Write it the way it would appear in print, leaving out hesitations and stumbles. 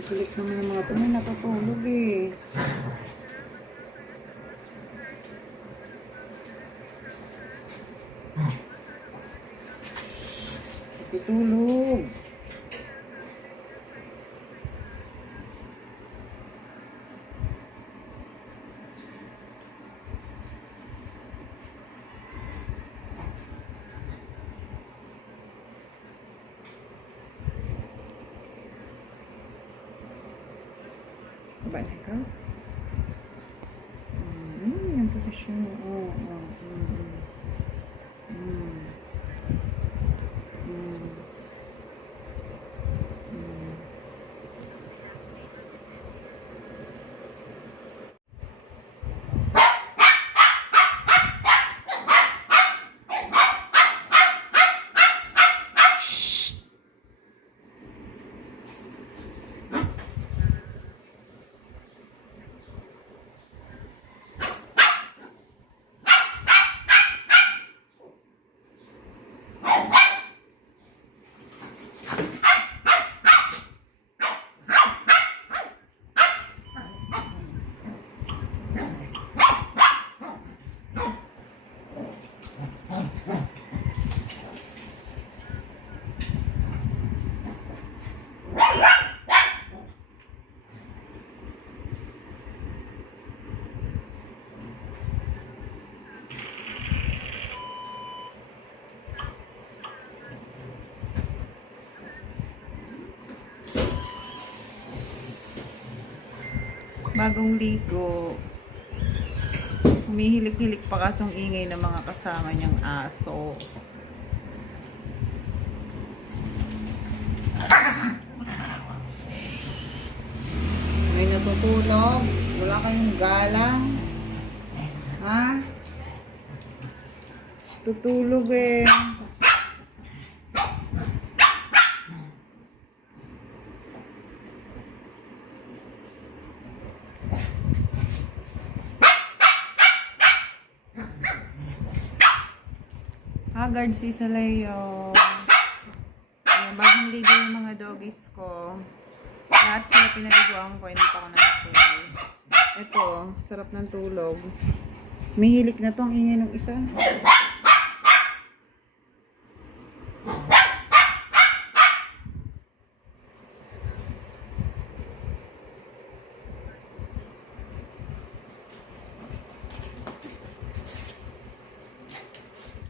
Kilik naman ng mga tunay natutulog eh. Natutulog. Ba na ikaw? Yung posisyon mo. Bagong ligo. Humihilik-hilik pa kasong ingay ng mga kasama niyang aso. May natutulog. Wala kayong galang. Ha? Tutulog eh. Haggard si Saleo. Ayan, bagong ligo yung mga doggies ko. Lahat sila pinaliguan ko, hindi pa ako nakatulog. Ito, sarap ng tulog. May hilik na to, ang ingay ng isa.